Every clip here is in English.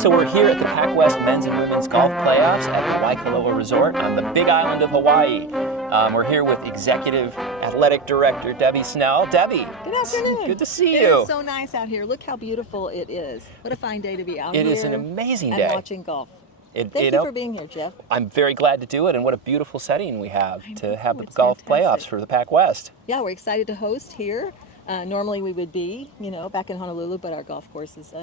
So we're here at the PacWest Men's and Women's Golf Playoffs at the Waikoloa Resort on the Big Island of Hawaii. We're here with Executive Athletic Director Debbie Snell. Debbie, good afternoon. Good to see you. It is so nice out here. Look how beautiful it is. What a fine day to be out here. It is an amazing and day. Watching golf. Thank you for being here, Jeff. I'm very glad to do it, and what a beautiful setting we have to have the golf fantastic. playoffs for the PacWest. Yeah, we're excited to host here. Normally we would be, back in Honolulu, but our golf course is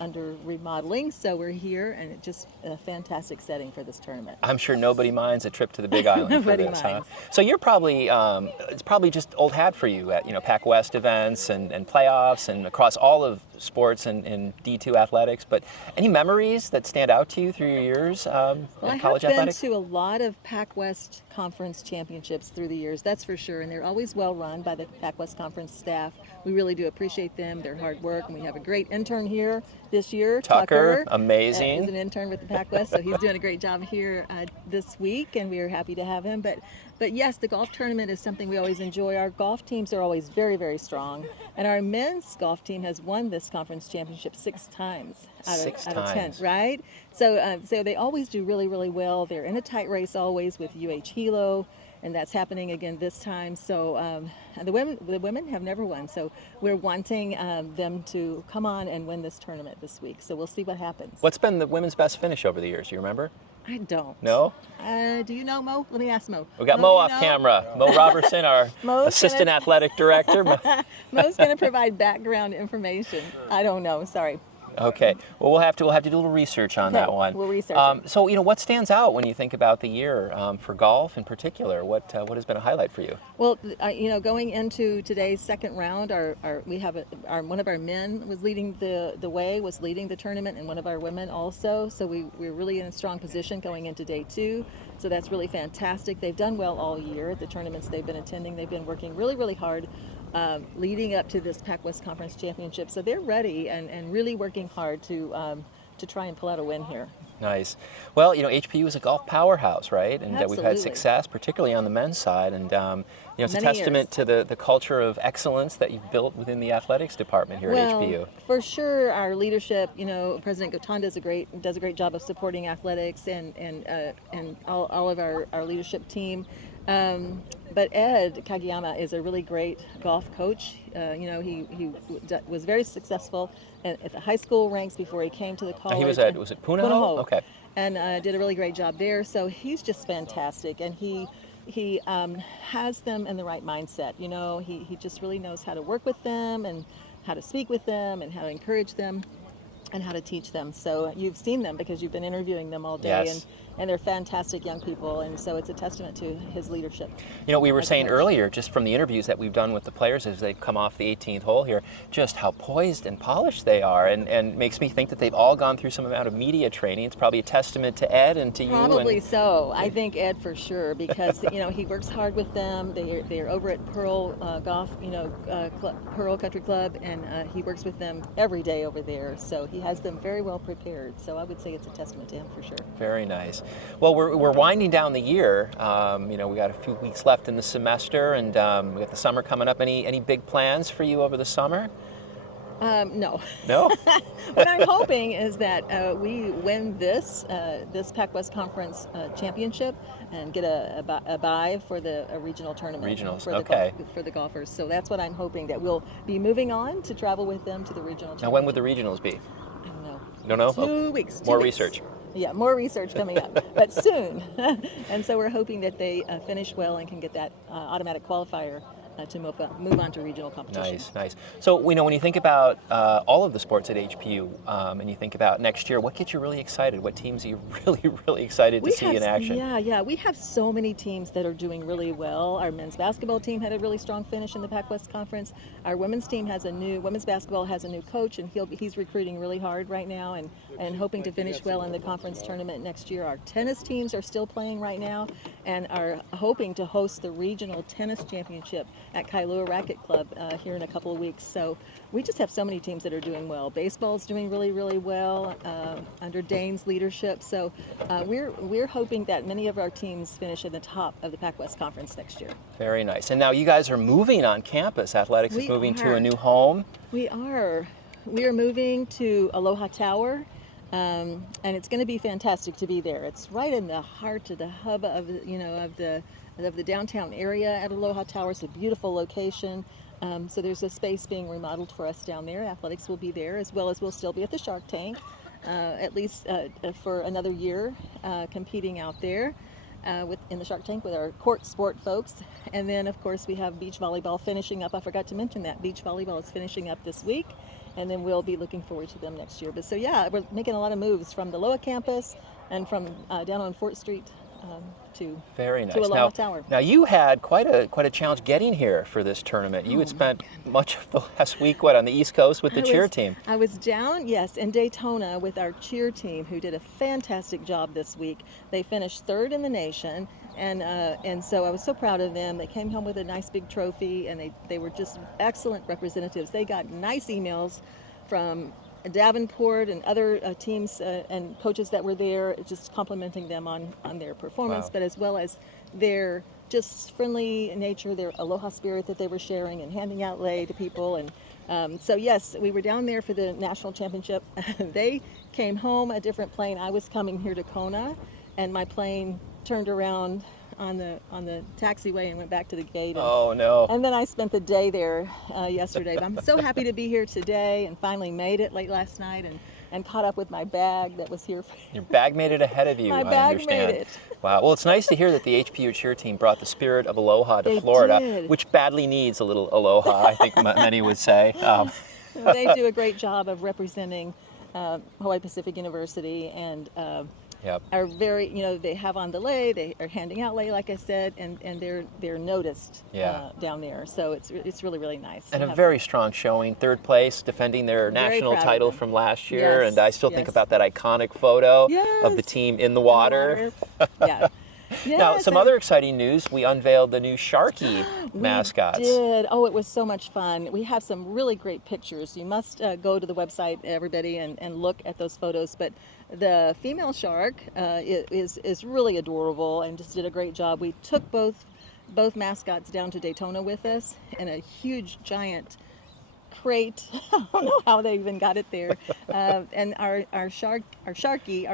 under remodeling, so we're here, and it's just a fantastic setting for this tournament. I'm sure nobody minds a trip to the Big Island for this, huh? So you're probably, it's probably just old hat for you at, PacWest events and playoffs and across all of sports and D2 athletics, but any memories that stand out to you through your years in college athletics? I've been to a lot of PacWest Conference championships through the years, that's for sure, and they're always well run by the PacWest Conference staff. We really do appreciate them, their hard work, and we have a great intern here this year, Tucker. Amazing. He's an intern with the PacWest, so he's doing a great job here this week, and we are happy to have him. But yes, the golf tournament is something we always enjoy. Our golf teams are always very, very strong, and our men's golf team has won this conference championship 6 times out of 10, right? So they always do really, really well. They're in a tight race always with UH Hilo, and that's happening again this time. So the women have never won, so we're wanting them to come on and win this tournament this week. So we'll see what happens. What's been the women's best finish over the years? Do you remember? I don't. No? Do you know, Mo? Let me ask Mo. We got Mo off camera. Mo Robertson, our assistant athletic director. Mo's going to provide background information. I don't know. Sorry. Okay. Well, we'll have to do a little research on that one. We'll research it. So, what stands out when you think about the year for golf in particular? What has been a highlight for you? Well, going into today's second round, we have one of our men was leading the tournament, and one of our women also. So we're really in a strong position going into day 2. So that's really fantastic. They've done well all year at the tournaments they've been attending. They've been working really, really hard. Leading up to this PacWest Conference Championship. So they're ready and really working hard to try and pull out a win here. Nice. Well, HPU is a golf powerhouse, right? And we've had success, particularly on the men's side. And it's a testament to the culture of excellence that you've built within the athletics department here at HPU. For sure, our leadership, President Gotan does a great job of supporting athletics and all of our leadership team. But Ed Kageyama is a really great golf coach. He was very successful at the high school ranks before he came to the college. He was at, was it Punahou? Okay. And did a really great job there. So he's just fantastic, and he has them in the right mindset. He just really knows how to work with them and how to speak with them and how to encourage them and how to teach them. So you've seen them because you've been interviewing them all day. Yes. And they're fantastic young people, and so it's a testament to his leadership. We were saying earlier, just from the interviews that we've done with the players as they've come off the 18th hole here, just how poised and polished they are, and makes me think that they've all gone through some amount of media training. It's probably a testament to Ed and to you. Probably so. I think Ed for sure, because he works hard with them. They're over at Pearl Golf, Pearl Country Club, and he works with them every day over there. So he has them very well prepared. So I would say it's a testament to him for sure. Very nice. Well, we're winding down the year. We got a few weeks left in the semester, and we got the summer coming up. Any big plans for you over the summer? No. No? What I'm hoping is that we win this PacWest Conference championship and get a bye for the regional tournament. Regionals, for the golfers. So that's what I'm hoping, that we'll be moving on to travel with them to the regional championship. Now, when would the regionals be? I don't know. Don't know? 2 weeks. More research. Yeah, more research coming up, but soon. And so we're hoping that they finish well and can get that automatic qualifier to move on to regional competition. Nice. So, when you think about all of the sports at HPU and you think about next year, what gets you really excited? What teams are you really, really excited to see in action? Yeah. We have so many teams that are doing really well. Our men's basketball team had a really strong finish in the PacWest Conference. Our women's team women's basketball has a new coach, and he's recruiting really hard right now and hoping to finish well in the conference tournament next year. Our tennis teams are still playing right now and are hoping to host the regional tennis championship at Kailua Racket Club here in a couple of weeks. So we just have so many teams that are doing well. Baseball's doing really, really well under Dane's leadership. So we're hoping that many of our teams finish at the top of the PacWest Conference next year. Very nice. And now you guys are moving on campus. Athletics is moving to a new home. We are. We are moving to Aloha Tower. And it's going to be fantastic to be there. It's right in the heart of the hub of the downtown area at Aloha Tower. It's a beautiful location. So there's a space being remodeled for us down there. Athletics will be there, as well as we'll still be at the Shark Tank, at least for another year, competing out there in the Shark Tank with our court sport folks. And then, of course, we have beach volleyball finishing up. I forgot to mention that. Beach volleyball is finishing up this week, and then we'll be looking forward to them next year. But so, yeah, we're making a lot of moves from the Loa campus and from down on 4th Street to Very nice. to Aloha Tower. Now you had quite a challenge getting here for this tournament. You had spent much of the last week on the East Coast with the cheer team. I was down, yes, in Daytona with our cheer team, who did a fantastic job this week. They finished 3rd in the nation, and so I was so proud of them. They came home with a nice big trophy, and they were just excellent representatives. They got nice emails from Davenport and other teams and coaches that were there, just complimenting them on their performance, but as well as their just friendly nature, their aloha spirit that they were sharing and handing out lei to people. And so yes, we were down there for the national championship. They came home a different plane. I was coming here to Kona, and my plane turned around on the taxiway and went back to the gate. Oh no. And then I spent the day there yesterday. But I'm so happy to be here today and finally made it late last night and caught up with my bag that was here. Your bag made it ahead of you, My I bag understand. made it. Wow. Well, it's nice to hear that the HPU cheer team brought the spirit of aloha to They Florida, did. which badly needs a little aloha, I think many would say. They do a great job of representing Hawaii Pacific University, and Yep. are very, they have on the lei, they are handing out lei, like I said, and they're noticed down there. So it's really, really nice. And to a have- very strong showing, 3rd place, defending their Very national proud of title them. from last year. Yes, And I still think yes. about that iconic photo of the Yes. team in the water. Yeah. Now, Yes, some and- other exciting news. We unveiled the new Sharky mascots. We did. Oh, it was so much fun. We have some really great pictures. You must go to the website, everybody, and look at those photos. But the female shark is really adorable and just did a great job. We took both mascots down to Daytona with us in a huge, giant crate. I don't know how they even got it there. And our Sharky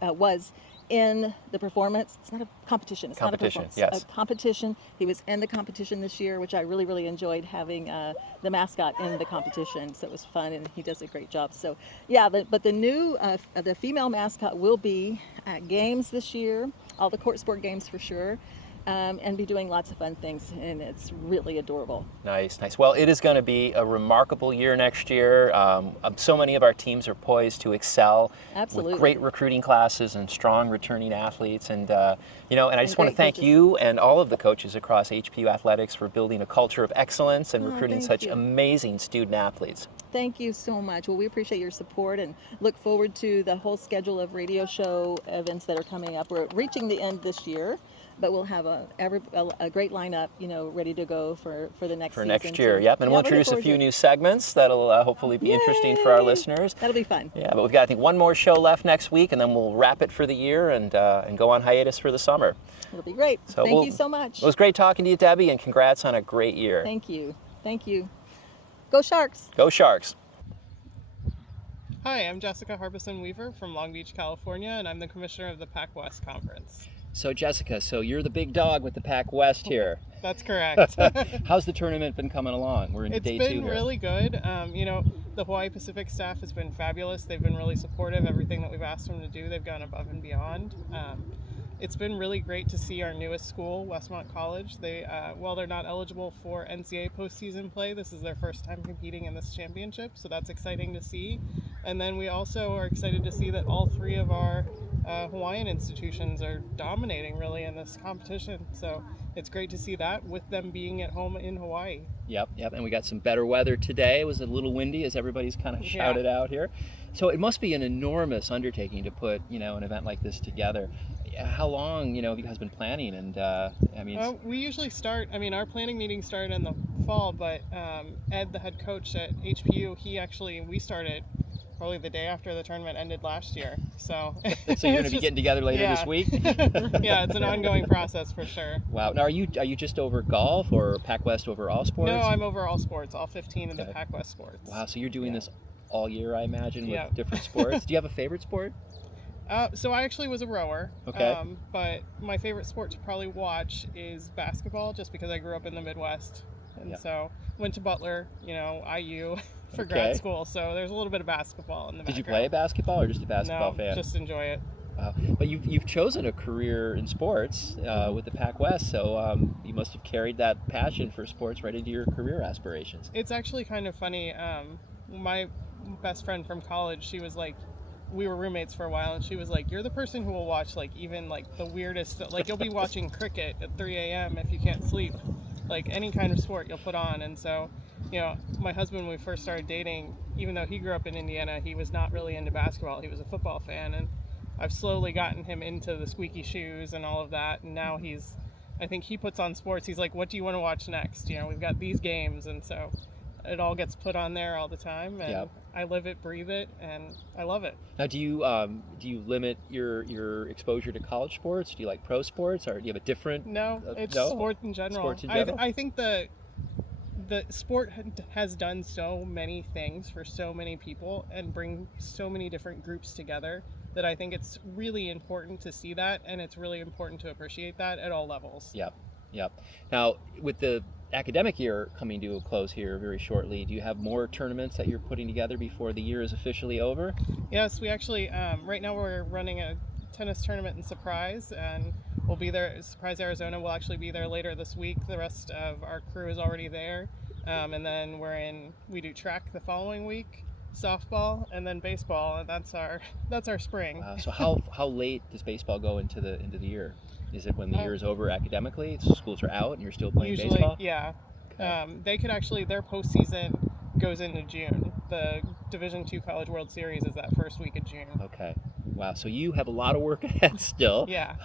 was in the performance. It's not a competition. It's not a Competition, performance. yes. A competition. He was in the competition this year, which I really, really enjoyed having the mascot in the competition. So it was fun, and he does a great job. So yeah, but the new, the female mascot will be at games this year, all the court sport games for sure. And be doing lots of fun things, and it's really adorable. Nice, nice. Well, it is going to be a remarkable year next year. So many of our teams are poised to excel Absolutely. with great recruiting classes and strong returning athletes. And and I just want to great thank coaches. you and all of the coaches across HPU Athletics for building a culture of excellence and Oh, recruiting thank such you. amazing student athletes. Thank you so much. Well, we appreciate your support and look forward to the whole schedule of radio show events that are coming up. We're reaching the end this year, but we'll have a great lineup, ready to go for the next For season. next year, too. yep. And Yeah, we'll looking introduce a forward few to it. new segments that'll hopefully be interesting for our Yay! listeners. That'll be fun. Yeah, but we've got, I think, one more show left next week, and then we'll wrap it for the year and go on hiatus for the summer. It'll be great. So Thank you so much. It was great talking to you, Debbie, and congrats on a great year. Thank you. Thank you. Go Sharks. Go Sharks. Hi, I'm Jessica Harbison Weaver from Long Beach, California, and I'm the commissioner of the PacWest Conference. So Jessica, you're the big dog with the PacWest here. That's correct. How's the tournament been coming along? We're into It's day 2 been here. really good. The Hawaii Pacific staff has been fabulous. They've been really supportive. Everything that we've asked them to do, they've gone above and beyond. It's been really great to see our newest school, Westmont College. While they're not eligible for NCAA postseason play, this is their first time competing in this championship, so that's exciting to see. And then we also are excited to see that all 3 of our Hawaiian institutions are dominating really in this competition. So it's great to see that with them being at home in Hawaii. Yep. And we got some better weather today. It was a little windy, as everybody's kind of shouted out here. So it must be an enormous undertaking to put, an event like this together. How long, have you guys been planning? And We usually start, our planning meetings start in the fall, but Ed, the head coach at HPU, we started probably the day after the tournament ended last year. So, so you're going to be getting together later this week? Yeah, it's an ongoing process for sure. Wow. Now, are you just over golf or PacWest over all sports? No, I'm over all sports, all 15 of the PacWest sports. Wow, so you're doing this all year, I imagine, with Yeah. different sports. Do you have a favorite sport? So I actually was a rower. Okay. But my favorite sport to probably watch is basketball, just because I grew up in the Midwest. And Yeah. so went to Butler, IU for Okay. grad school. So there's a little bit of basketball in the Did you background. play basketball or just a basketball No, fan? just enjoy it. Wow. But you've chosen a career in sports with the PacWest, so you must have carried that passion for sports right into your career aspirations. It's actually kind of funny. My best friend from college, she was like, we were roommates for a while, and she was like, "You're the person who will watch like even like the weirdest, like you'll be watching cricket at 3 a.m. if you can't sleep, like any kind of sport you'll put on." And so, my husband, when we first started dating, even though he grew up in Indiana, he was not really into basketball. He was a football fan, and I've slowly gotten him into the squeaky shoes and all of that. And now I think he puts on sports. He's like, "What do you want to watch next? We've got these games," and so it all gets put on there all the time, and Yep. I live it, breathe it, and I love it. Now, do you limit your exposure to college sports? Do you like pro sports, or do you have a different? No, it's no? sport in general. Sports in general? I think the sport has done so many things for so many people and bring so many different groups together that I think it's really important to see that, and it's really important to appreciate that at all levels. Yep. Now, with the academic year coming to a close here very shortly, do you have more tournaments that you're putting together before the year is officially over? Yes, we actually, right now we're running a tennis tournament in Surprise, and we'll be there. Surprise, Arizona will actually be there later this week. The rest of our crew is already there. And then we do track the following week, softball, and then baseball, and that's our spring. So how late does baseball go into the year? Is it when the year is over academically, schools are out, and you're still playing Usually, baseball? yeah. Okay. They could actually, their postseason goes into June. The Division II College World Series is that first week of June. Okay. Wow. So you have a lot of work ahead still. Yeah.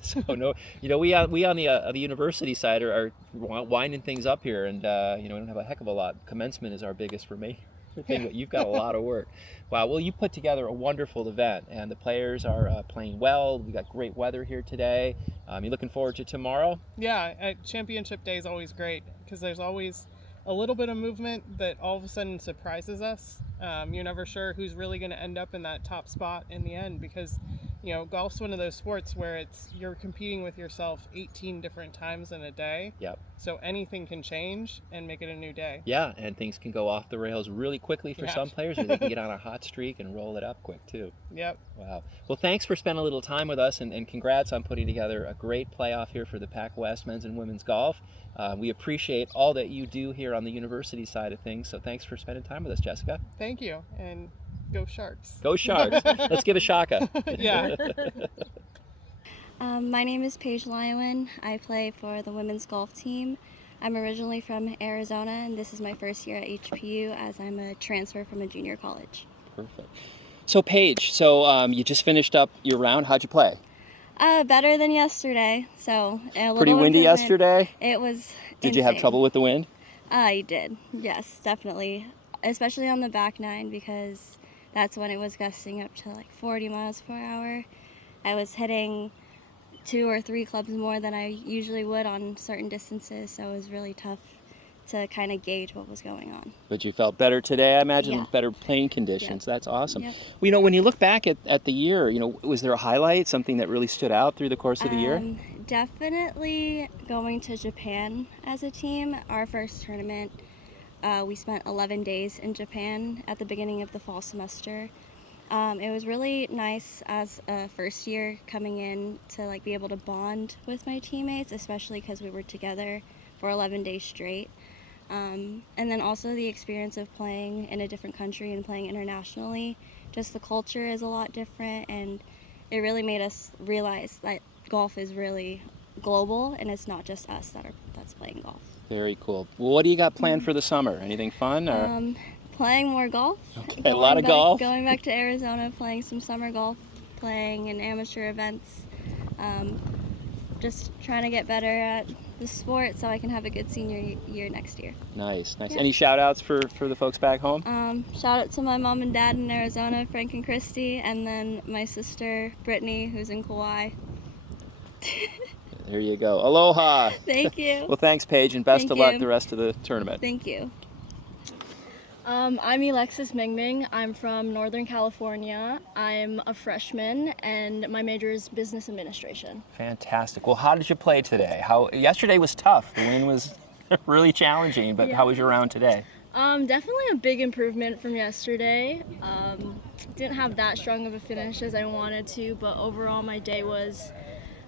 So no, we on the university side are winding things up here, and we don't have a heck of a lot. Commencement is our biggest thing, but you've got a lot of work. Wow. Well, you put together a wonderful event, and the players are playing well. We got great weather here today. You looking forward to tomorrow? Yeah. Championship Day is always great because there's always a little bit of movement that all of a sudden surprises us. You're never sure who's really going to end up in that top spot in the end, because golf's one of those sports where you're competing with yourself 18 different times in a day. Yep. So anything can change and make it a new day. Yeah, and things can go off the rails really quickly for Yeah. some players, or they can get on a hot streak and roll it up quick too. Yep. Wow. Well, thanks for spending a little time with us, and congrats on putting together a great playoff here for the PacWest men's and women's golf. We appreciate all that you do here on the university side of things, so thanks for spending time with us, Jessica. Thank you, and go Sharks. Go Sharks. Let's give a shaka. Yeah. My name is Paige Lyon. I play for the women's golf team. I'm originally from Arizona, and this is my first year at HPU as I'm a transfer from a junior college. Perfect. So Paige, you just finished up your round. How'd you play? Better than yesterday, so a little Pretty windy improvement. yesterday? It was Did you have insane. trouble with the wind? I did, yes, definitely. Especially on the back nine, because that's when it was gusting up to like 40 miles per hour. I was hitting 2 or 3 clubs more than I usually would on certain distances, so it was really tough to kind of gauge what was going on. But you felt better today, I imagine, Yeah. with better playing conditions. Yep. That's awesome. Yep. Well, when you look back at the year, was there a highlight, something that really stood out through the course of the year? Definitely going to Japan as a team. Our first tournament, we spent 11 days in Japan at the beginning of the fall semester. It was really nice as a first year coming in to be able to bond with my teammates, especially because we were together for 11 days straight. And then also the experience of playing in a different country and playing internationally. Just the culture is a lot different, and it really made us realize that golf is really global and it's not just us that's playing golf. Very cool. Well, what do you got planned for the summer? Anything fun? Or? Playing more golf. Okay, a lot of golf. Going back to Arizona, playing some summer golf, playing in amateur events. Just trying to get better at the sport so I can have a good senior year next year. Nice. Yeah. Any shout outs for the folks back home? Shout out to my mom and dad in Arizona, Frank and Christy, and then my sister, Brittany, who's in Kauai. There you go. Aloha. Thank you. Well, thanks, Paige, and best Thank of luck you. the rest of the tournament. Thank you. I'm Alexis Mingming. I'm from Northern California. I'm a freshman, and my major is business administration. Fantastic. Well, how did you play today? Yesterday was tough. The wind was really challenging, but how was your round today? Definitely a big improvement from yesterday. Didn't have that strong of a finish as I wanted to, but overall my day was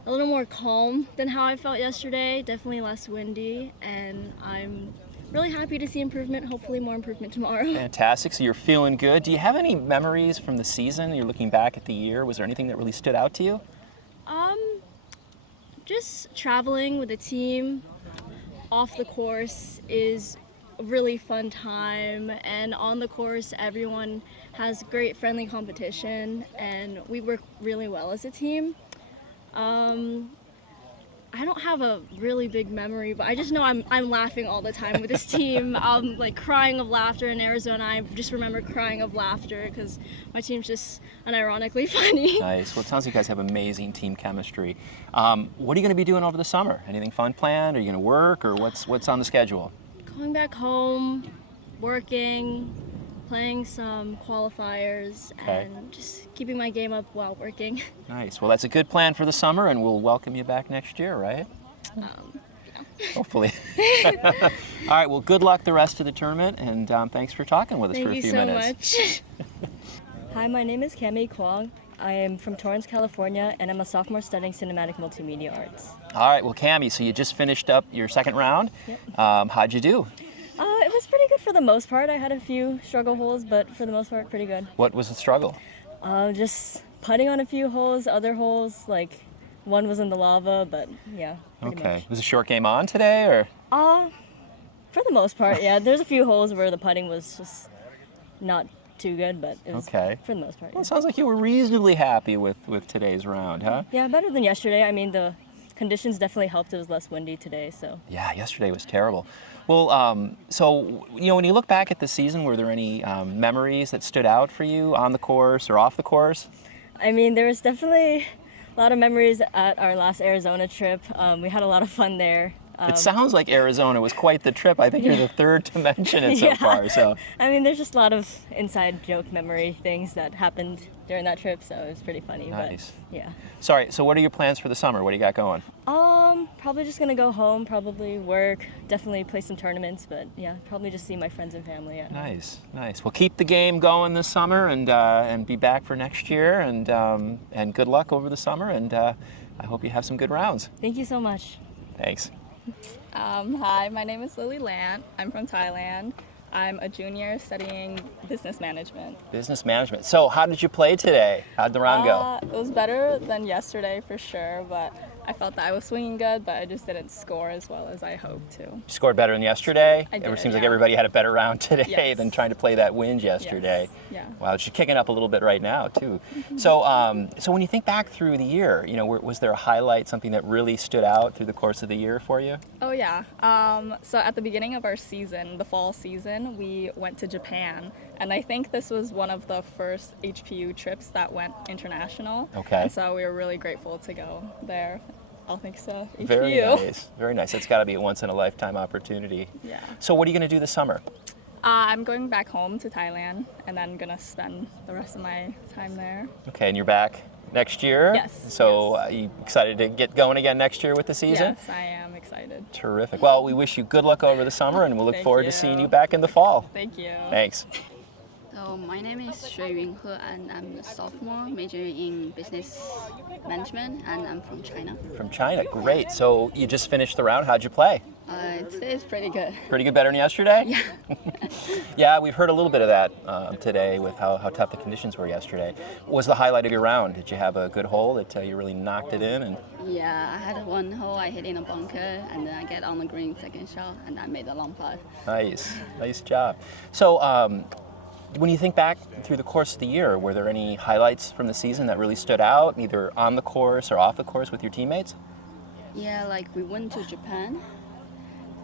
a little more calm than how I felt yesterday. Definitely less windy, and I'm really happy to see improvement, hopefully more improvement tomorrow. Fantastic. So you're feeling good. Do you have any memories from the season? You're looking back at the year. Was there anything that really stood out to you? Just traveling with a team off the course is a really fun time, and on the course everyone has great friendly competition and we work really well as a team. I don't have a really big memory, but I just know I'm laughing all the time with this team. I'm like crying of laughter in Arizona. I just remember crying of laughter because my team's just unironically funny. Nice. Well, it sounds like you guys have amazing team chemistry. What are you going to be doing over the summer? Anything fun planned? Are you going to work, or what's on the schedule? Going back home, working, playing some qualifiers, and just keeping my game up while working. Nice. Well, that's a good plan for the summer, and we'll welcome you back next year, right? Hopefully. All right. Well, good luck the rest of the tournament, and thanks for talking with us for a few minutes. Thank you so much. Hi, my name is Cami Kwong. I am from Torrance, California, and I'm a sophomore studying cinematic multimedia arts. All right. Well, Cami, so you just finished up your second round. Yep. How'd you do? It was pretty good for the most part. I had a few struggle holes, but for the most part, pretty good. What was the struggle? Just putting on a few holes, other holes, like one was in the lava, but yeah, pretty Okay. much. Was a short game on today, or? For the most part, yeah. There's a few holes where the putting was just not too good, but it was Okay. for the most part. Well, Yeah. it sounds like you were reasonably happy with today's round, huh? Yeah, better than yesterday. I mean, the conditions definitely helped. It was less windy today, so. Yeah, yesterday was terrible. Well, so, when you look back at the season, were there any memories that stood out for you on the course or off the course? I mean, there was definitely a lot of memories at our last Arizona trip. We had a lot of fun there. It sounds like Arizona was quite the trip. I think you're the third to mention it so far. So. I mean, there's just a lot of inside joke memory things that happened during that trip, so it was pretty funny. Nice. But, yeah. Sorry, so what are your plans for the summer? What do you got going? Probably just gonna go home, probably work, definitely play some tournaments, but yeah, probably just see my friends and family at home. Nice, nice. Well, keep the game going this summer, and be back for next year, and good luck over the summer, and I hope you have some good rounds. Thank you so much. Thanks. Hi, my name is Lily Lant. I'm from Thailand. I'm a junior studying business management. Business management. So how did you play today? How'd the round go? It was better than yesterday for sure, but I felt that I was swinging good, but I just didn't score as well as I hoped to. You scored better than yesterday? I It did, seems like yeah. everybody had a better round today Yes. than trying to play that wind yesterday. Yes, yeah. Wow, she's kicking up a little bit right now too. So when you think back through the year, was there a highlight, something that really stood out through the course of the year for you? Oh yeah. So at the beginning of our season, the fall season, we went to Japan, and I think this was one of the first HPU trips that went international. Okay. And so we were really grateful to go there. I think so. HPU. Very nice. Very nice. It's got to be a once in a lifetime opportunity. Yeah. So what are you going to do this summer? I'm going back home to Thailand, and then gonna spend the rest of my time there. Okay, and you're back next year? Yes, So yes. you excited to get going again next year with the season? Yes, I am excited. Terrific. Well, we wish you good luck over the summer, and we'll look Thank forward to you. seeing you back in the fall. Thank you. Thanks. So my name is Shui Yun He, and I'm a sophomore majoring in business management, and I'm from China. From China. Great. So you just finished the round. How'd you play? Today is pretty good. Pretty good, better than yesterday? Yeah. Yeah, we've heard a little bit of that today with how tough the conditions were yesterday. What was the highlight of your round? Did you have a good hole that you really knocked it in? And Yeah, I had one hole I hit in a bunker, and then I get on the green second shot, and I made a long putt. nice job. So when you think back through the course of the year, were there any highlights from the season that really stood out, either on the course or off the course with your teammates? Yeah, like we went to Japan,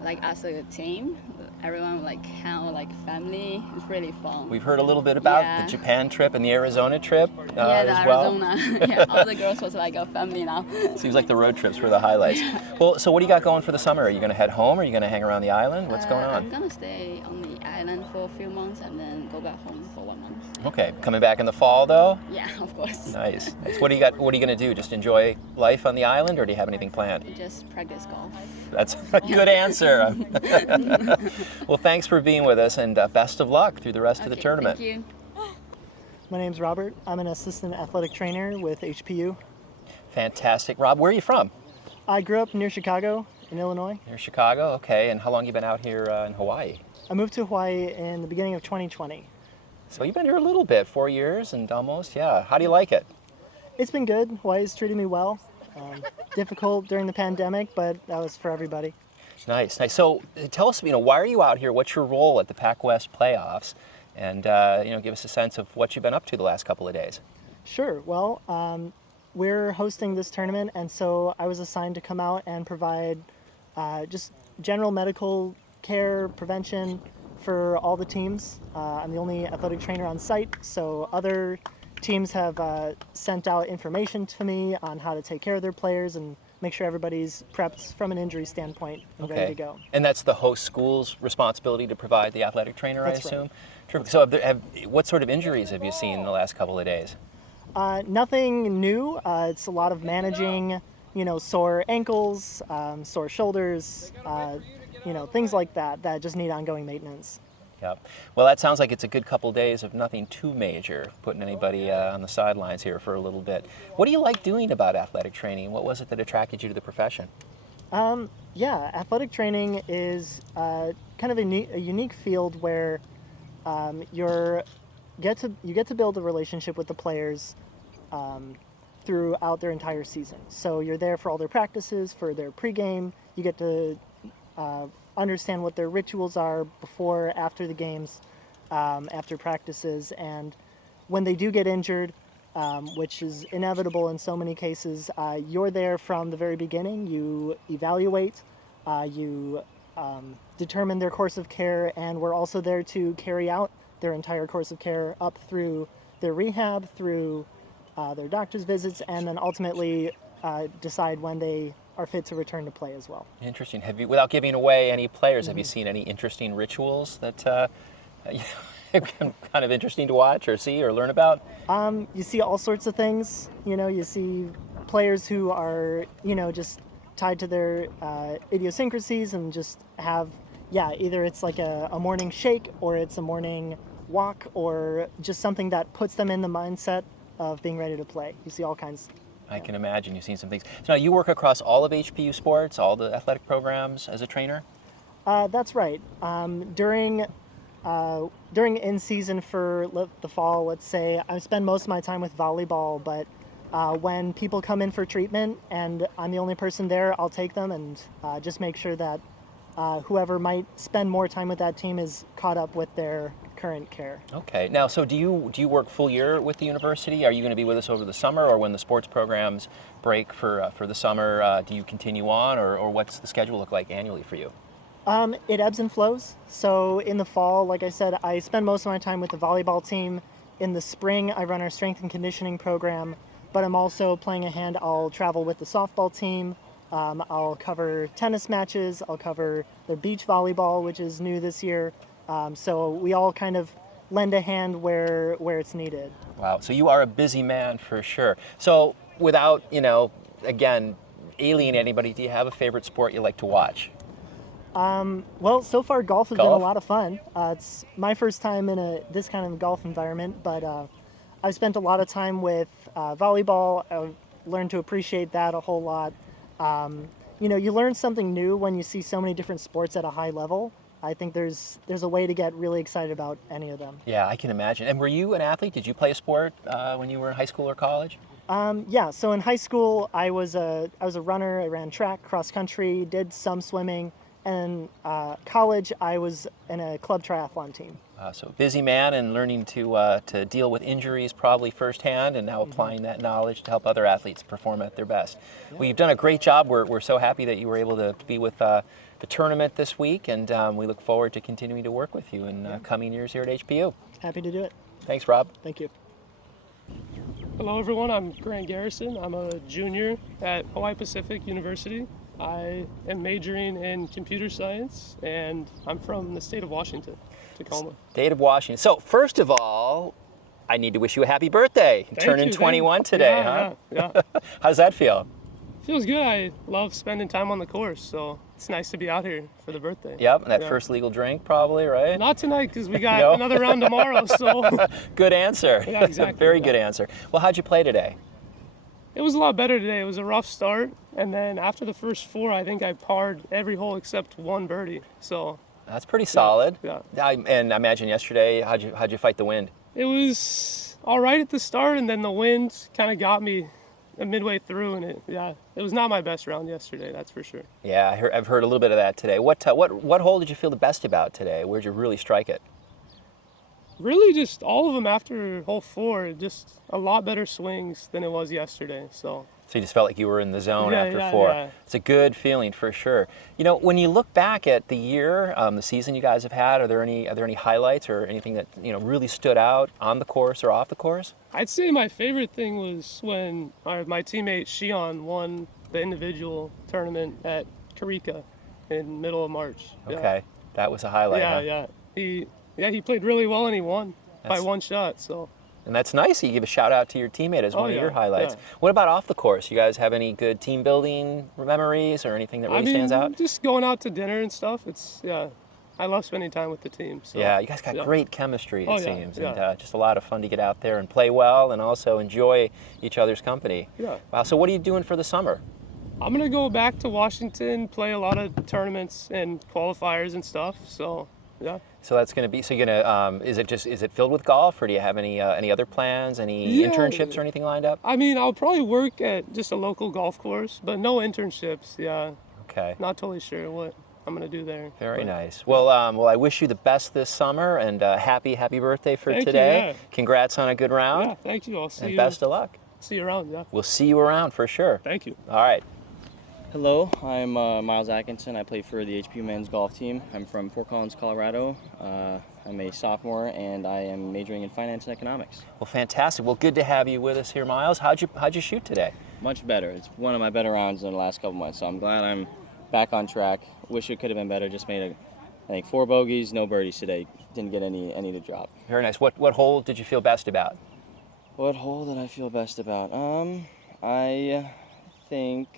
like as a team. Everyone like kind like family. It's really fun. We've heard a little bit about Yeah. the Japan trip and the Arizona trip Yeah, the as well. Arizona. Yeah, all the girls was like a family now. Seems like the road trips were the highlights. Well, so what do you got going for the summer? Are you going to head home? Or are you going to hang around the island? What's going on? I'm gonna stay on the island for a few months and then go back home for 1 month. Okay, coming back in the fall though? Yeah, of course. Nice. Nice. What do you got? What are you going to do? Just enjoy life on the island, or do you have anything planned? Just practice golf. That's a good answer. Well, thanks for being with us, and best of luck through the rest of the tournament. Thank you. My name's Robert. I'm an assistant athletic trainer with HPU. Fantastic. Rob, where are you from? I grew up near Chicago in Illinois. Near Chicago. Okay. And how long you been out here in Hawaii? I moved to Hawaii in the beginning of 2020. So you've been here a little bit, 4 years and almost. Yeah. How do you like it? It's been good. Hawaii's treated me well. Difficult during the pandemic, but that was for everybody. Nice, nice. So tell us, why are you out here? What's your role at the PacWest playoffs? And give us a sense of what you've been up to the last couple of days. Sure. Well, we're hosting this tournament, and so I was assigned to come out and provide just general medical care, prevention for all the teams. I'm the only athletic trainer on site, so other teams have sent out information to me on how to take care of their players and make sure everybody's prepped from an injury standpoint and ready to go. And that's the host school's responsibility to provide the athletic trainer, That's I assume? right. Terrific. So what sort of injuries have you seen in the last couple of days? Nothing new. It's a lot of managing, sore ankles, sore shoulders, things like that just need ongoing maintenance. Yep. Well, that sounds like it's a good couple days of nothing too major, putting anybody on the sidelines here for a little bit. What do you like doing about athletic training? What was it that attracted you to the profession? Yeah, athletic training is kind of a unique field where you get to build a relationship with the players throughout their entire season. So you're there for all their practices, for their pregame. You get to understand what their rituals are before, after the games, after practices, and when they do get injured, which is inevitable in so many cases, you're there from the very beginning. You evaluate, you determine their course of care, and we're also there to carry out their entire course of care up through their rehab, through their doctor's visits, and then ultimately decide when they are fit to return to play as well. Interesting. Have you, without giving away any players, have you seen any interesting rituals that kind of interesting to watch or see or learn about? You see all sorts of things. You see players who are, just tied to their idiosyncrasies and just have, either it's like a morning shake or it's a morning walk or just something that puts them in the mindset of being ready to play. You see all kinds. I can imagine you've seen some things. So now you work across all of HPU sports, all the athletic programs as a trainer? That's right. During in season for the fall, let's say, I spend most of my time with volleyball, but when people come in for treatment and I'm the only person there, I'll take them and just make sure that whoever might spend more time with that team is caught up with their current care. Okay. Now, so do you work full year with the university? Are you going to be with us over the summer, or when the sports programs break for the summer, do you continue on, or what's the schedule look like annually for you? It ebbs and flows. So in the fall, like I said, I spend most of my time with the volleyball team. In the spring, I run our strength and conditioning program, but I'm also playing a hand. I'll travel with the softball team. I'll cover tennis matches. I'll cover the beach volleyball, which is new this year. So we all kind of lend a hand where it's needed. Wow. So you are a busy man for sure. So without, again, alienating anybody, do you have a favorite sport you like to watch? Well, so far golf has been a lot of fun. It's my first time in this kind of golf environment, but I've spent a lot of time with volleyball. I've learned to appreciate that a whole lot. You learn something new when you see so many different sports at a high level. I think there's a way to get really excited about any of them. Yeah, I can imagine. And were you an athlete? Did you play a sport when you were in high school or college? Yeah, so in high school I was a runner. I ran track, cross country, did some swimming, and college I was in a club triathlon team. So busy man and learning to deal with injuries probably firsthand, and now applying that knowledge to help other athletes perform at their best. Yeah. Well, you've done a great job. We're so happy that you were able to be with the tournament this week, and we look forward to continuing to work with you in coming years here at HPU. Happy to do it. Thanks, Rob. Thank you. Hello everyone, I'm Grant Garrison. I'm a junior at Hawaii Pacific University. I am majoring in computer science, and I'm from the state of Washington, Tacoma. State of Washington. So first of all, I need to wish you a happy birthday. Thank Turning you, 21 today, huh? Yeah. How does that feel? Feels good. I love spending time on the course, so it's nice to be out here for the birthday. Yep, and that first legal drink probably, right? Not tonight, because we got another round tomorrow, so. Good answer. Yeah, exactly. Very good answer. Well, how'd you play today? It was a lot better today. It was a rough start, and then after the first 4, I think I parred every hole except 1 birdie. So that's pretty solid. Yeah. And I imagine yesterday, how'd you fight the wind? It was all right at the start, and then the wind kind of got me midway through, and it was not my best round yesterday. That's for sure. Yeah, I've heard a little bit of that today. What hole did you feel the best about today? Where'd you really strike it? Really, just all of them after hole 4. Just a lot better swings than it was yesterday. So you just felt like you were in the zone after 4. Yeah. It's a good feeling for sure. You know, when you look back at the year, the season you guys have had, are there any highlights or anything that really stood out on the course or off the course? I'd say my favorite thing was when my teammate Shion won the individual tournament at Karika in middle of March. Okay, that was a highlight. Yeah. He played really well and he won by 1 shot. So. And that's nice. You give a shout out to your teammate as one of your highlights. What about off the course? You guys have any good team building memories or anything that really stands out? Just going out to dinner and stuff. I love spending time with the team. So. Yeah, you guys got great chemistry, it seems, and just a lot of fun to get out there and play well and also enjoy each other's company. Yeah. Wow. So what are you doing for the summer? I'm gonna go back to Washington, play a lot of tournaments and qualifiers and stuff. So. Yeah. So that's going to be. So you're gonna. Is it filled with golf, or do you have any other plans, any internships or anything lined up? I mean, I'll probably work at just a local golf course, but no internships. Yeah. Okay. Not totally sure what I'm gonna do there. Very nice. Well, I wish you the best this summer, and happy birthday for Thank today. You, Congrats on a good round. Yeah. Thank you. I'll see you. And best of luck. See you around. Yeah. We'll see you around for sure. Thank you. All right. Hello, I'm Miles Atkinson. I play for the HPU men's golf team. I'm from Fort Collins, Colorado. I'm a sophomore and I am majoring in finance and economics. Well, fantastic. Well, good to have you with us here, Miles. How'd you shoot today? Much better. It's one of my better rounds in the last couple months, so I'm glad I'm back on track. Wish it could have been better. Just made I think 4 bogeys, no birdies today. Didn't get any to drop. Very nice. What hole did you feel best about? What hole did I feel best about? I think.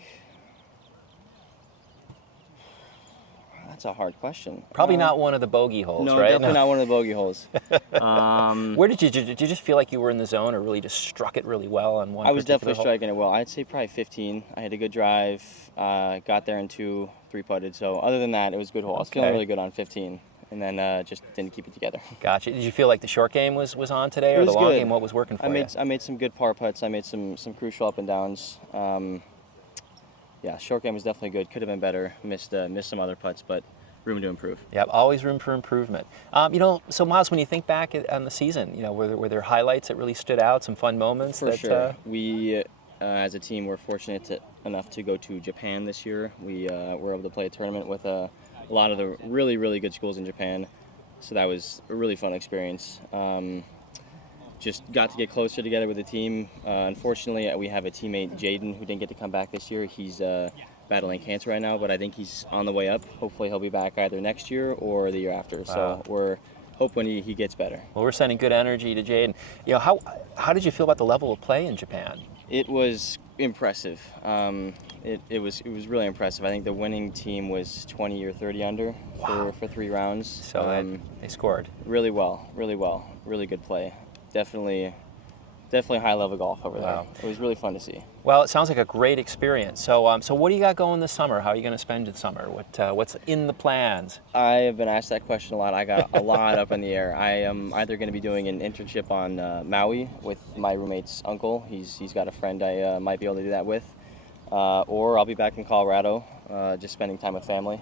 That's a hard question. Probably not one of the bogey holes, no, right? Definitely not one of the bogey holes. Where did you just feel like you were in the zone, or really just struck it really well on one? I was definitely hole? striking it well. I'd say probably 15. I had a good drive, got there in 2, 3-putted. So other than that, it was a good hole. I was feeling really good on 15, and then just didn't keep it together. Gotcha. Did you feel like the short game was on today, or the long game? What was working for you? I made some good par putts. I made some crucial up and downs. Yeah, short game was definitely good. Could have been better. Missed some other putts, but room to improve. Yeah, always room for improvement. So Miles, when you think back on the season, were there highlights that really stood out? Some fun moments? For sure. We, as a team, were fortunate enough to go to Japan this year. We were able to play a tournament with a lot of the really, really good schools in Japan. So that was a really fun experience. Just got to get closer together with the team. Unfortunately, we have a teammate, Jaden, who didn't get to come back this year. He's battling cancer right now, but I think he's on the way up. Hopefully he'll be back either next year or the year after. Wow. So we're hoping he gets better. Well, we're sending good energy to Jaden. How did you feel about the level of play in Japan? It was impressive. It was really impressive. I think the winning team was 20 or 30 under for 3 rounds. So they scored really well, really good play. Definitely high level golf over there. It was really fun to see. Well, it sounds like a great experience. So what do you got going this summer? How are you going to spend the summer? What's in the plans? I have been asked that question a lot. I got a lot up in the air. I am either going to be doing an internship on Maui with my roommate's uncle. He's got a friend I might be able to do that with, or I'll be back in Colorado, just spending time with family.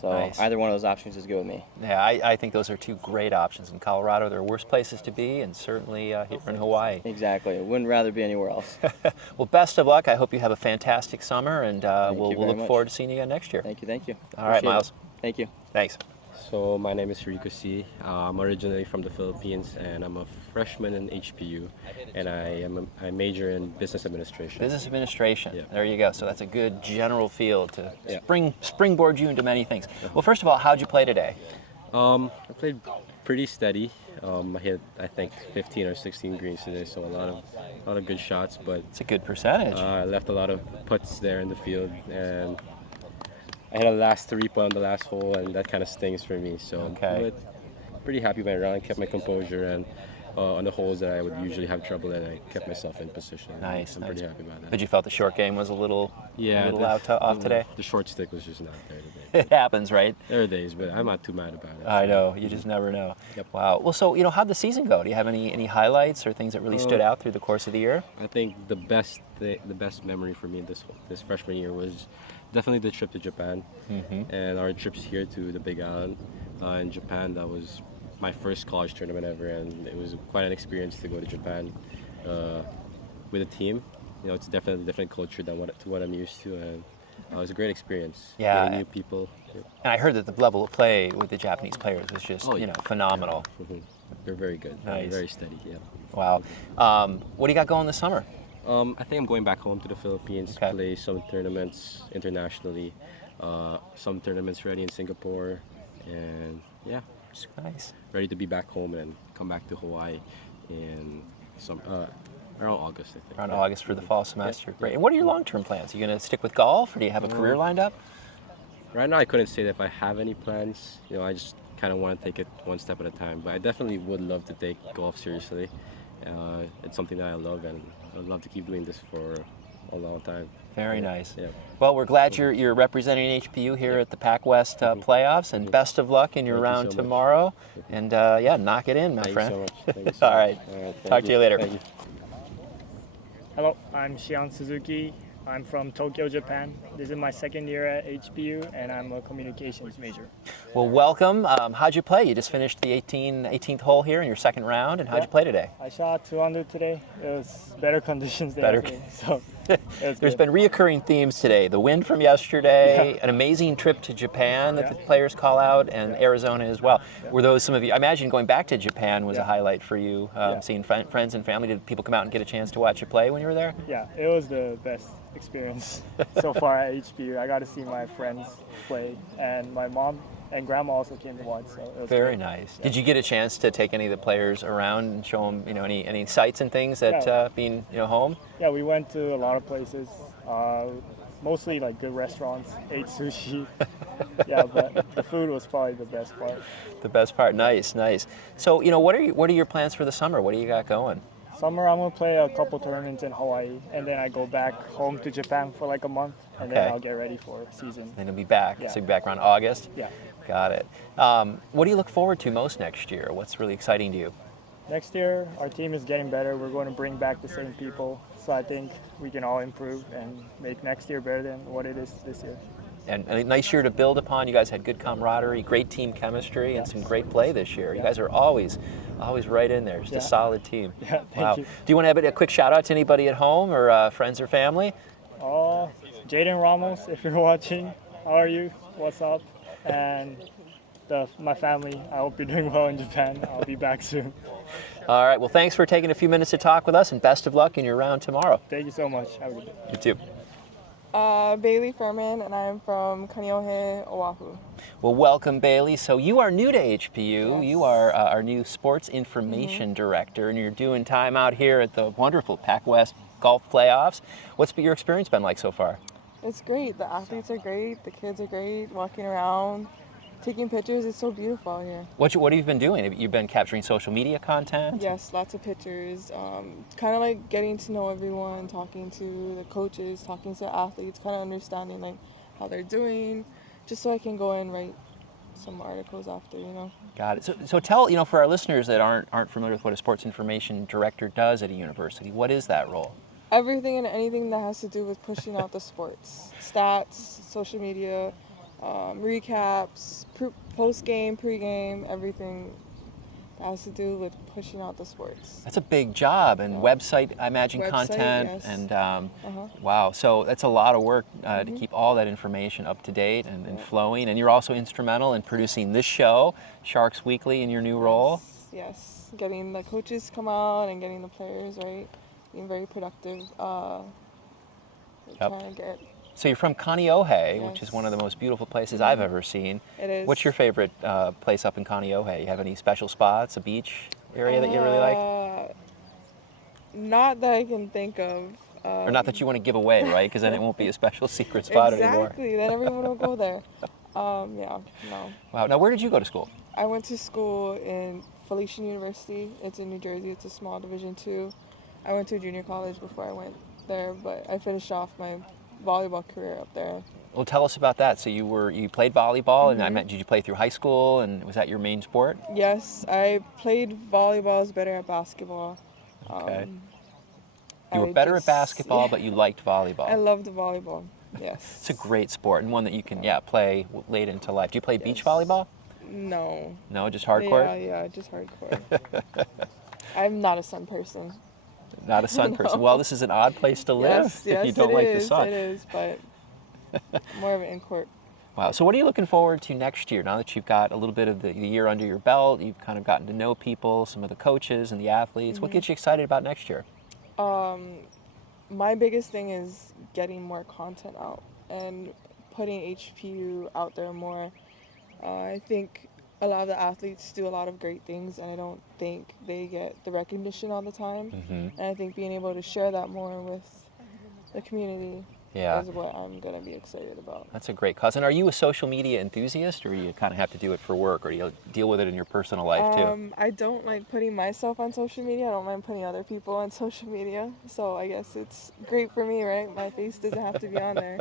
So nice. Either one of those options is good with me. Yeah, I think those are 2 great options. In Colorado, there are worse places to be, and certainly here in Hawaii. Exactly. I wouldn't rather be anywhere else. Well, best of luck. I hope you have a fantastic summer, and we'll look forward to seeing you again next year. Thank you. All right, Miles. Thank you. Thanks. So my name is Rico C. I'm originally from the Philippines, and I'm a freshman in HPU, and I major in business administration. Business administration. Yeah. There you go. So that's a good general field to springboard you into many things. Well, first of all, how'd you play today? I played pretty steady. I hit, I think, 15 or 16 greens today, so a lot of good shots. But it's a good percentage. I left a lot of putts there in the field, and I hit a last 3-putt on the last hole, and that kind of stings for me. So, but pretty happy with my round. Kept my composure, and on the holes that I would usually have trouble in, I kept myself in position. Nice. I'm pretty happy about that. But you felt the short game was a little off today? The short stick was just not there today. It happens, right? There are days, but I'm not too mad about it. I know. You just never know. Yep. Wow. Well, so, how'd the season go? Do you have any highlights or things that really stood out through the course of the year? I think the best memory for me this freshman year was definitely the trip to Japan, and our trips here to the Big Island in Japan. That was my first college tournament ever, and it was quite an experience to go to Japan with a team. It's definitely a different culture than what I'm used to, and it was a great experience. Yeah. Meeting new people. Yep. And I heard that the level of play with the Japanese players was just, phenomenal. They're very good. Nice. They're very steady. Yeah. Wow. What do you got going this summer? I think I'm going back home to the Philippines to play some tournaments internationally, some tournaments ready in Singapore, and just ready to be back home and come back to Hawaii in around August, I think. Around August for the fall semester. Great. And what are your long-term plans? Are you going to stick with golf, or do you have a career lined up? Right now, I couldn't say that if I have any plans. I just kind of want to take it one step at a time. But I definitely would love to take golf seriously. It's something that I love, and I'd love to keep doing this for a long time. Very nice. Yeah. Well, we're glad you're representing HPU here at the PacWest playoffs, and best of luck in your round tomorrow. And knock it in, my friend. Thank you so All right. Talk to you later. Thank you. Hello, I'm Shion Suzuki. I'm from Tokyo, Japan. This is my second year at HPU, and I'm a communications major. Well, welcome. How'd you play? You just finished the 18th hole here in your second round, and how'd you play today? I shot 200 today. It was better conditions than yesterday, so There's been reoccurring themes today. The wind from yesterday, an amazing trip to Japan that the players call out, and Arizona as well. Were those some of you? I imagine going back to Japan was a highlight for you, seeing friends and family. Did people come out and get a chance to watch you play when you were there? Yeah, it was the best experience so far at HPU. I got to see my friends play, and my mom and grandma also came to watch. So it was very great. nice. Yeah. Did you get a chance to take any of the players around and show them, any sights and things that being home? Yeah, we went to a lot of places. Mostly like good restaurants. Ate sushi. Yeah, but the food was probably the best part. The best part. Nice. So what are your plans for the summer? What do you got going? Summer, I'm going to play a couple tournaments in Hawaii, and then I go back home to Japan for like a month, and then I'll get ready for season. Then you'll be back. Yeah. So you'll be back around August? Yeah. Got it. What do you look forward to most next year? What's really exciting to you? Next year, our team is getting better. We're going to bring back the same people, so I think we can all improve and make next year better than what it is this year. And a nice year to build upon. You guys had good camaraderie, great team chemistry, and some great play this year. You guys are always right in there. Just a solid team. Yeah, thank you. Do you want to have a quick shout out to anybody at home or friends or family? Jaden Ramos, if you're watching, how are you? What's up? And my family, I hope you're doing well in Japan. I'll be back soon. All right. Well, thanks for taking a few minutes to talk with us, and best of luck in your round tomorrow. Thank you so much. Have a good day. You too. Bailey Furman, and I'm from Kaneohe, Oahu. Well, welcome, Bailey. So you are new to HPU. Yes. You are our new sports information director, and you're doing time out here at the wonderful PacWest golf playoffs. What's your experience been like so far? It's great. The athletes are great. The kids are great. Walking around, taking pictures. It's so beautiful out here. What have you been doing? You've been capturing social media content? Yes, lots of pictures. Kind of like getting to know everyone, talking to the coaches, talking to the athletes, kind of understanding like how they're doing, just so I can go and write some articles after, Got it. So tell, for our listeners that aren't familiar with what a sports information director does at a university, what is that role? Everything and anything that has to do with pushing out the sports, stats, social media, recaps, post-game, pre-game, everything that has to do with pushing out the sports. That's a big job, and website, I imagine, Website, content, yes. and wow, so that's a lot of work to keep all that information up to date and flowing. And you're also instrumental in producing this show, Sharks Weekly, in your new role. Yes, getting the coaches come out and getting the players right, being very productive. Trying to get. So you're from Kaneohe, which is one of the most beautiful places I've ever seen. It is. What's your favorite place up in Kaneohe? You have any special spots, a beach area that you really like? Not that I can think of. Or not that you want to give away, right? Because then it won't be a special secret spot anymore. Exactly, then everyone will go there. Yeah, no. Wow, now where did you go to school? I went to school in Felician University. It's in New Jersey. It's a small Division II. I went to a junior college before I went there, but I finished off my volleyball career up there. Well, tell us about that. So you played volleyball, and I meant, did you play through high school, and was that your main sport? Yes, I played volleyball. I was better at basketball. Okay. You were better at basketball, but you liked volleyball. I loved volleyball, yes. It's a great sport, and one that you can, play late into life. Do you play beach volleyball? No. No, just hardcore? Yeah, just hardcore. I'm not a sun person. Not a sun person. Well, this is an odd place to live if you don't like the sun. It is, but more of an in-court. Wow. So what are you looking forward to next year? Now that you've got a little bit of the year under your belt, you've kind of gotten to know people, some of the coaches and the athletes. What gets you excited about next year? My biggest thing is getting more content out and putting HPU out there more. I think a lot of the athletes do a lot of great things, and I don't think they get the recognition all the time. And I think being able to share that more with the community is what I'm going to be excited about. That's a great cause. And are you a social media enthusiast, or do you kind of have to do it for work, or do you deal with it in your personal life too? I don't like putting myself on social media. I don't mind putting other people on social media. So I guess it's great for me, right? My face doesn't have to be on there.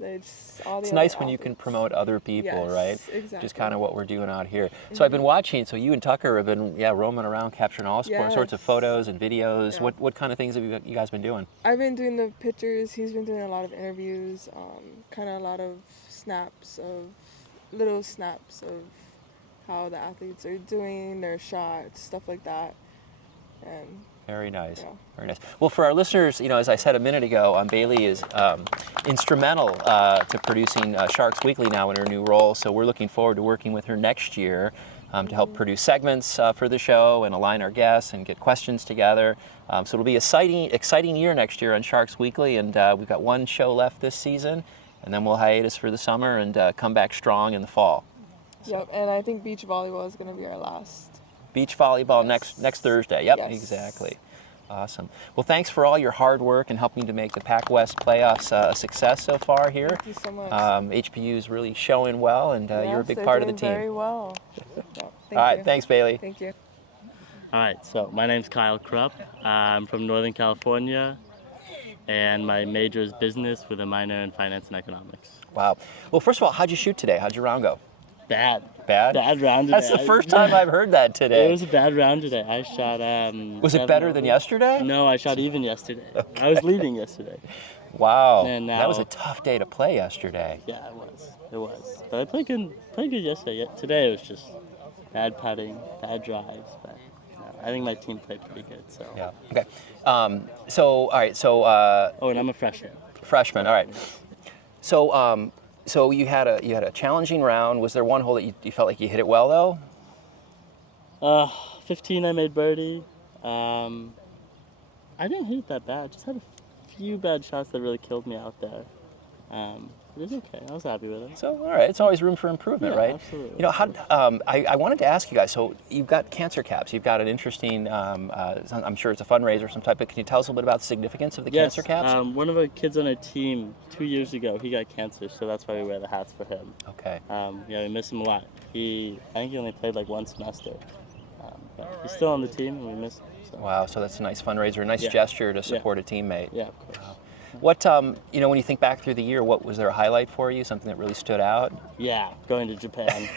It's nice when you can promote other people, right? Exactly. Just kind of what we're doing out here. So I've been watching, so you and Tucker have been roaming around capturing all sorts of photos and videos. What kind of things have you guys been doing? I've been doing the pictures. He's been doing a lot of interviews, kind of a lot of little snaps of how the athletes are doing, their shots, stuff like that. And very nice. Very nice. Well, for our listeners, as I said a minute ago, Bailey is instrumental to producing Sharks Weekly now in her new role. So we're looking forward to working with her next year to help produce segments for the show and align our guests and get questions together. So it'll be an exciting year next year on Sharks Weekly, and we've got one show left this season, and then we'll hiatus for the summer and come back strong in the fall. Yep, and I think beach volleyball is going to be our last. Beach volleyball next Thursday. Yep, exactly. Awesome. Well, thanks for all your hard work and helping to make the PacWest playoffs a success so far here. Thank you so much. HPU is really showing well, and you're a big part of the team. Very well. All right, thanks, Bailey. Thank you. All right, so my name's Kyle Krupp. I'm from Northern California, and my major is business with a minor in finance and economics. Wow. Well, first of all, how'd you shoot today? How'd your round go? Bad. Bad? Bad round today. That's the first time I've heard that today. It was a bad round today. I shot... was it better than yesterday? No, I shot even yesterday. Okay. I was leading yesterday. Wow. And now, that was a tough day to play yesterday. Yeah, it was. It was. But I played good yesterday. Today it was just bad putting, bad drives. But I think my team played pretty good. So. Yeah. Okay. All right. So. Oh, and I'm a freshman. Freshman. All right. So. So you had a challenging round. Was there one hole that you felt like you hit it well though? 15 I made birdie. I didn't hit it that bad. Just had a few bad shots that really killed me out there. It was okay. I was happy with it. So all right, it's always room for improvement, right? Absolutely. I wanted to ask you guys. So you've got cancer caps. You've got an interesting. I'm sure it's a fundraiser of some type. But can you tell us a little bit about the significance of the cancer caps? One of our kids on our team 2 years ago, he got cancer, so that's why we wear the hats for him. Okay. We miss him a lot. I think he only played like one semester. But he's still on the team, and we miss him. So. Wow. So that's a nice fundraiser, a nice gesture to support a teammate. Yeah, of course. Wow. What, when you think back through the year, what was there a highlight for you? Something that really stood out? Yeah, going to Japan.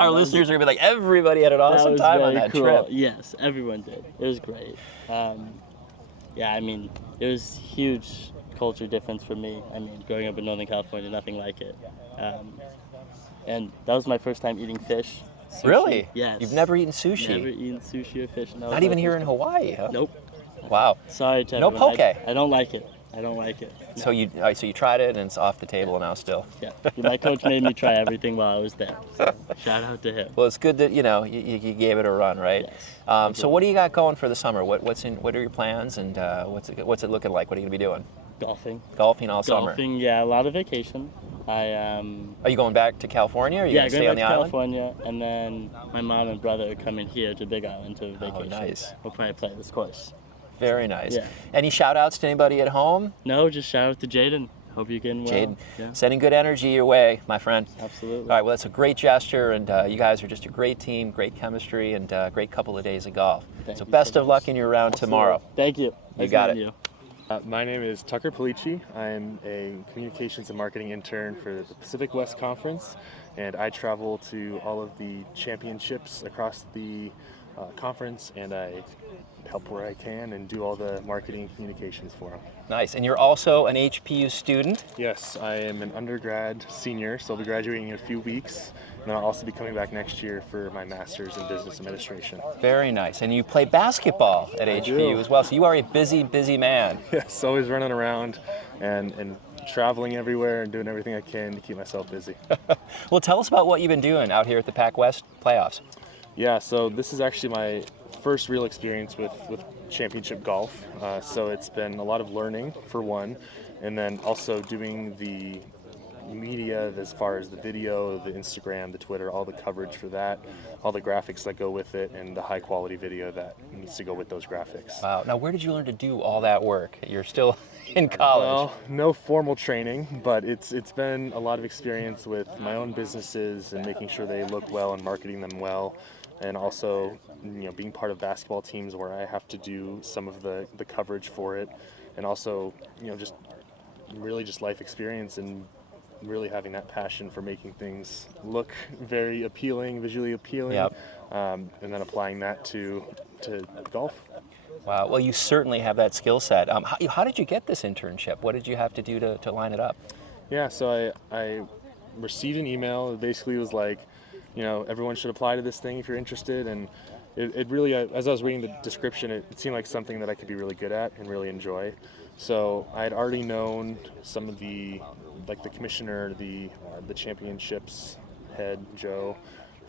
Our listeners are going to be like, everybody had an awesome time on that trip. Yes, everyone did. It was great. It was huge culture difference for me. Growing up in Northern California, nothing like it. And that was my first time eating fish. Sushi, Really? Yes. You've never eaten sushi? Never eaten sushi or fish. No, Not even here in Hawaii, huh? Nope. Wow. Sorry to No everyone. poke. I don't like it. I don't like it. No. So you tried it and it's off the table now still. Yeah. My coach made me try everything while I was there. So shout out to him. Well, it's good that you gave it a run, right? Yes. So what do you got going for the summer? What are your plans and what's it looking like? What are you gonna be doing? Golfing. Golfing all summer. Golfing, yeah, a lot of vacation. Are you going back to California? Or are you gonna going stay back on the to island? California, and then my mom and brother are coming here to Big Island to vacation. Oh, nice. We'll probably play this course. Very nice. Yeah. Any shout outs to anybody at home? No, just shout out to Jaden. Hope you're getting well. Jaden, Yeah. sending good energy your way, my friend. Absolutely. All right, well, that's a great gesture, and you guys are just a great team, great chemistry, and a great couple of days of golf. Thank So you best so of luck in your round tomorrow. Thank you. You Nice got it. meeting you. My name is Tucker Polici. I'm a communications and marketing intern for the Pacific West Conference, and I travel to all of the championships across the conference, and I help where I can and do all the marketing and communications for them. Nice. And you're also an HPU student? Yes, I am an undergrad senior, so I'll be graduating in a few weeks, and I'll also be coming back next year for my master's in business administration. Very nice. And you play basketball at HPU as well, so you are a busy, busy man. Yes, always running around and traveling everywhere and doing everything I can to keep myself busy. Well, tell us about what you've been doing out here at the PacWest playoffs. Yeah, so this is actually my first real experience with championship golf. So it's been a lot of learning, for one, and then also doing the media as far as the video, the Instagram, the Twitter, all the coverage for that, all the graphics that go with it, and the high quality video that needs to go with those graphics. Wow. Now, where did you learn to do all that work? You're still in college. Well, no formal training, but it's been a lot of experience with my own businesses and making sure they look well and marketing them well. And also, being part of basketball teams where I have to do some of the coverage for it, and also, just really just life experience and really having that passion for making things look very appealing, visually appealing, Yep. And then applying that to golf. Wow. Well, you certainly have that skill set. How did you get this internship? What did you have to do to line it up? Yeah, so I received an email. It basically was like, everyone should apply to this thing if you're interested. And it really, as I was reading the description, it seemed like something that I could be really good at and really enjoy. So I had already known some of the commissioner, the championships head, Joe,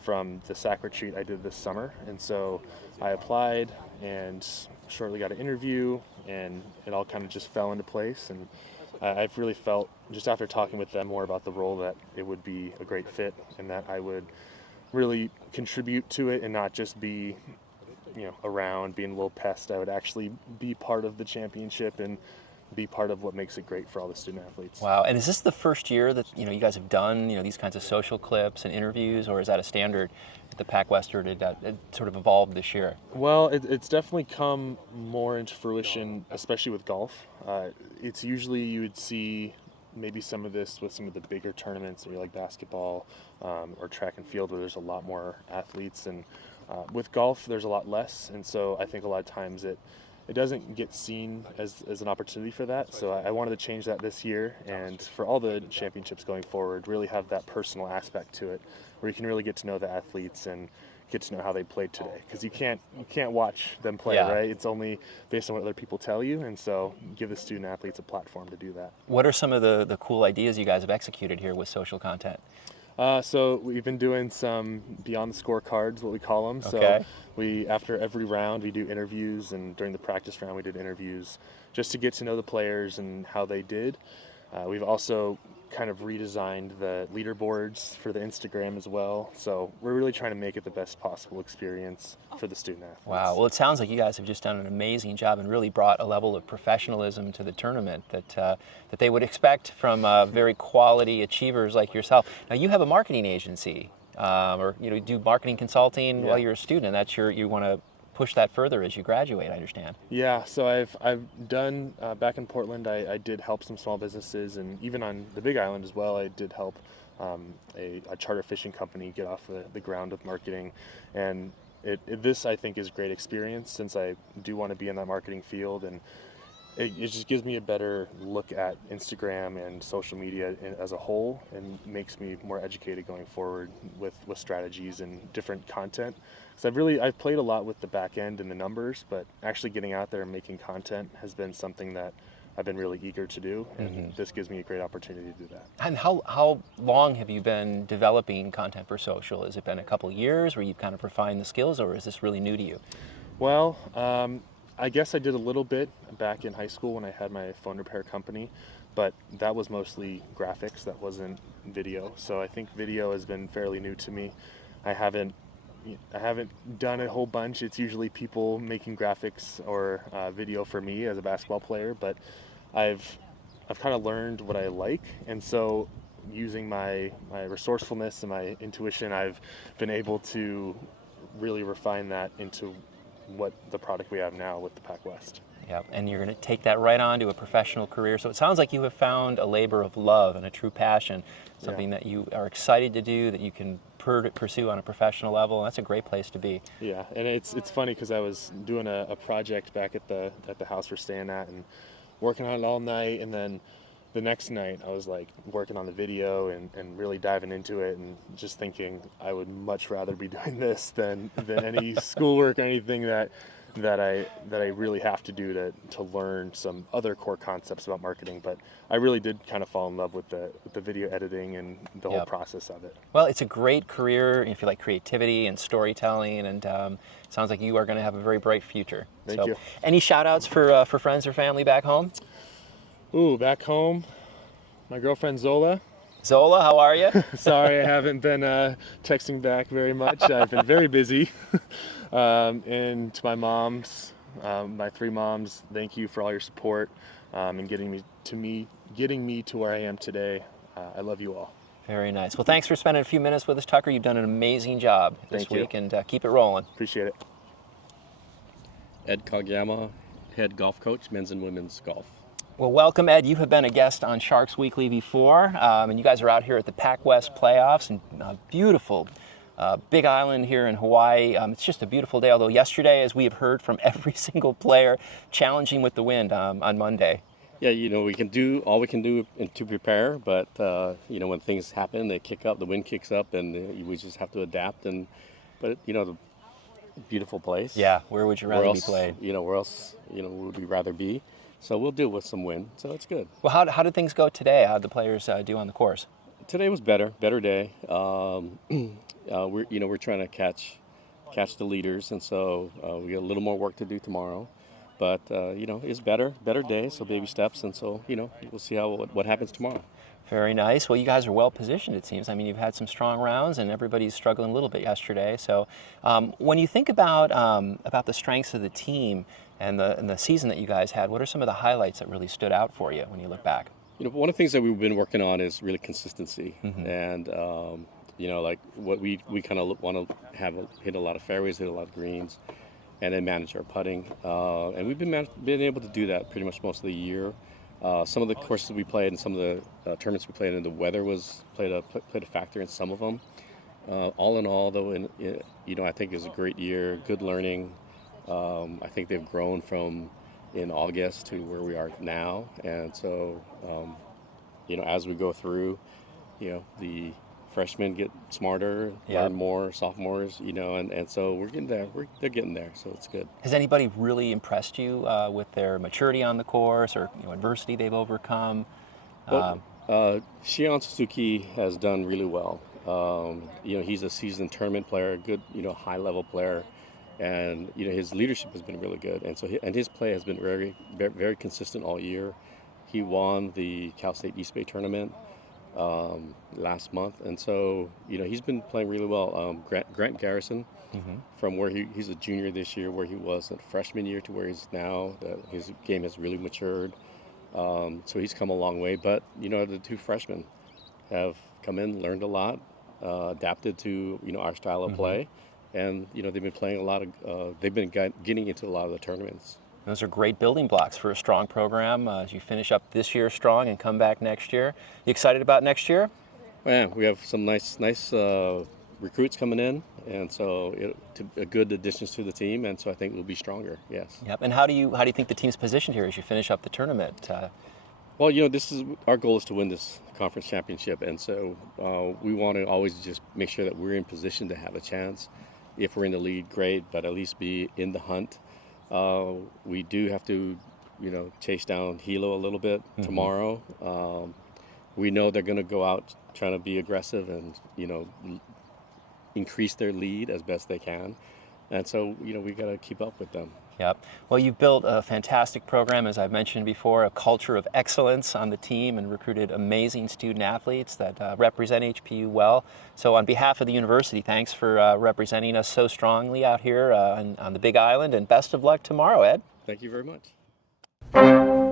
from the SAC retreat I did this summer. And so I applied and shortly got an interview, and it all kind of just fell into place. And I've really felt, just after talking with them more about the role, that it would be a great fit and that I would really contribute to it and not just be, around being a little pest. I would actually be part of the championship and be part of what makes it great for all the student athletes. Wow. And is this the first year that you guys have done these kinds of social clips and interviews, or is that a standard at the PacWest, or did that sort of evolve this year? Well, it's definitely come more into fruition, especially with golf. It's usually you would see maybe some of this with some of the bigger tournaments, maybe like basketball or track and field, where there's a lot more athletes, and with golf there's a lot less, and so I think a lot of times it doesn't get seen as an opportunity for that. So I wanted to change that this year, and for all the championships going forward, really have that personal aspect to it, where you can really get to know the athletes and get to know how they played today, because you can't watch them play, Yeah. right? It's only based on what other people tell you, and so give the student athletes a platform to do that. What are some of the cool ideas you guys have executed here with social content? So we've been doing some beyond the scorecards, what we call them. Okay. So after every round, we do interviews, and during the practice round, we did interviews just to get to know the players and how they did. We've also kind of redesigned the leaderboards for the Instagram as well. So we're really trying to make it the best possible experience for the student athletes. Wow. Well, it sounds like you guys have just done an amazing job and really brought a level of professionalism to the tournament that they would expect from very quality achievers like yourself. Now, you have a marketing agency, or do marketing consulting while you're a student, and that's you want to push that further as you graduate, I understand. Yeah, so I've done, back in Portland, I did help some small businesses, and even on the Big Island as well, I did help a charter fishing company get off the ground with marketing. And this, I think, is great experience, since I do want to be in that marketing field, and it just gives me a better look at Instagram and social media as a whole, and makes me more educated going forward with strategies and different content. Because I've played a lot with the back end and the numbers, but actually getting out there and making content has been something that I've been really eager to do, and this gives me a great opportunity to do that. And how long have you been developing content for social? Has it been a couple years where you've kind of refined the skills, or is this really new to you? Well, I guess I did a little bit back in high school when I had my phone repair company, but that was mostly graphics, that wasn't video. So I think video has been fairly new to me. I haven't done a whole bunch. It's usually people making graphics or video for me as a basketball player, but I've kind of learned what I like, and so using my resourcefulness and my intuition, I've been able to really refine that into what the product we have now with the PacWest. Yeah, and you're going to take that right on to a professional career. So it sounds like you have found a labor of love and a true passion, something that you are excited to do, that you can pursue on a professional level. And that's a great place to be. Yeah, and it's funny because I was doing a project back at the house we're staying at and working on it all night, and then the next night I was like working on the video and really diving into it, and just thinking I would much rather be doing this than any schoolwork or anything that I really have to do to learn some other core concepts about marketing. But I really did kind of fall in love with the video editing and the whole process of it. Well, it's a great career if you like creativity and storytelling, and sounds like you are going to have a very bright future. Thank you. Any shout outs for friends or family back home? Ooh, back home, my girlfriend Zola. Zola, how are you? Sorry, I haven't been texting back very much. I've been very busy. And to my moms, my 3 moms, thank you for all your support and getting me to where I am today. I love you all. Very nice. Well, thanks for spending a few minutes with us, Tucker. You've done an amazing job this week, and keep it rolling. Appreciate it. Ed Kageyama, head golf coach, men's and women's golf. Well, welcome, Ed. You have been a guest on Sharks Weekly before, and you guys are out here at the PacWest playoffs, and beautiful Big Island here in Hawaii. It's just a beautiful day, although yesterday, as we have heard from every single player, challenging with the wind on Monday. Yeah, we can do all we can do to prepare, but when things happen, they kick up, the wind kicks up, and we just have to adapt. But the beautiful place. Yeah, where would you rather be played? Where else would we rather be? So we'll deal with some wind, so it's good. Well, how did things go today? How did the players do on the course? Today was better day. We're trying to catch the leaders, and so we got a little more work to do tomorrow. But it's better day, so baby steps, and so we'll see what happens tomorrow. Very nice. Well, you guys are well positioned, it seems. I mean, you've had some strong rounds, and everybody's struggling a little bit yesterday. So, when you think about the strengths of the team and the season that you guys had, what are some of the highlights that really stood out for you when you look back? One of the things that we've been working on is really consistency, and like what we kind of want to have hit a lot of fairways, hit a lot of greens, and then manage our putting. And we've been able to do that pretty much most of the year. Some of the courses we played and some of the tournaments we played in, the weather played a factor in some of them. All in all, though, I think it was a great year, good learning. I think they've grown from in August to where we are now, and so as we go through, the freshmen get smarter, learn more, sophomores, and so we're getting there. They're getting there, so it's good. Has anybody really impressed you with their maturity on the course, or adversity they've overcome? Well, Shion Suzuki has done really well. He's a seasoned tournament player, a good, high-level player, and his leadership has been really good, and so his play has been very, very, very consistent all year. He won the Cal State East Bay tournament last month, and so he's been playing really well. Grant Garrison, from where he's a junior this year, where he was a freshman year to where he's now, his game has really matured. So he's come a long way. But the 2 freshmen have come in, learned a lot, adapted to our style of play, and they've been playing a lot of. They've been getting into a lot of the tournaments. Those are great building blocks for a strong program as you finish up this year strong and come back next year. You excited about next year? Yeah, we have some nice recruits coming in, and so a good additions to the team, and so I think we'll be stronger. Yes. Yep. And how do you think the team's positioned here as you finish up the tournament? Well, this is our goal is to win this conference championship, and so we want to always just make sure that we're in position to have a chance. If we're in the lead, great, but at least be in the hunt. We do have to, chase down Hilo a little bit tomorrow. We know they're going to go out trying to be aggressive and, increase their lead as best they can. And so, we got to keep up with them. Yep. Well, you've built a fantastic program, as I've mentioned before, a culture of excellence on the team and recruited amazing student athletes that represent HPU well. So on behalf of the university, thanks for representing us so strongly out here on the Big Island, and best of luck tomorrow, Ed. Thank you very much.